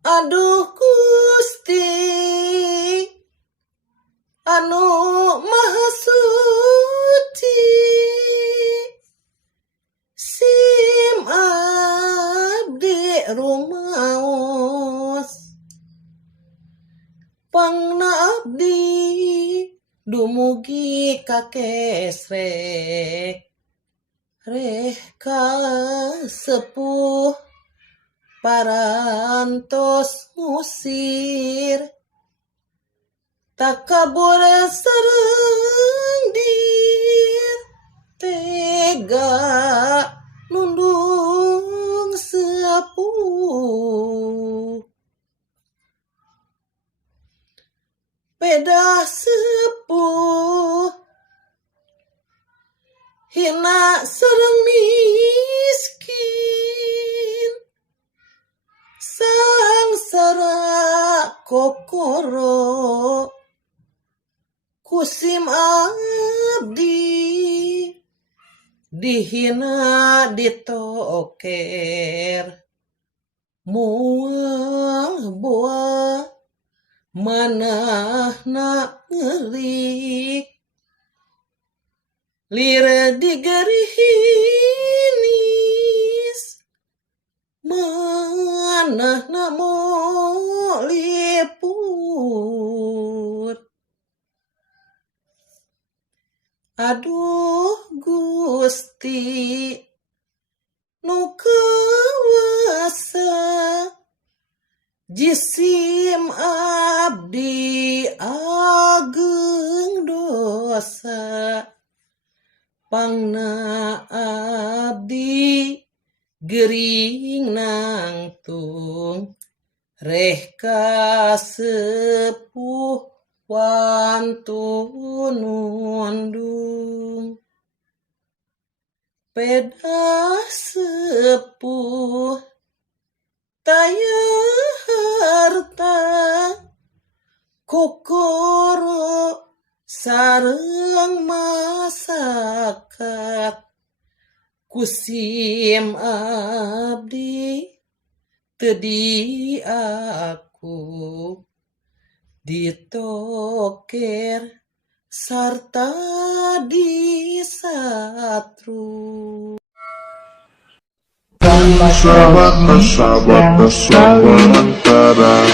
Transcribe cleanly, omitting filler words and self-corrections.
Aduh Gusti anu maha suci, sim abdi rumaos, pangna abdi dumugi ka kesrek, reh ka sepuh parantos ngusir, tak kabur sareng dir, tega nundung sepuh. Beda sepuh hina sareng miskin, sangsara kokoro kusim abdi, dihina ditoker, mual buah manahna ngerik, lire digerihinis, manahna molipur. Aduh Gusti nu kuasa, jisim abdi ageng dosa, pangna abdi gering nangtung, reh ka sepuh wantun nundung. Peda sepuh taya harta, kokoro sareng masakat, kusim abdi teu aku ditoker sarta disatru. Sahabat-sahabat antara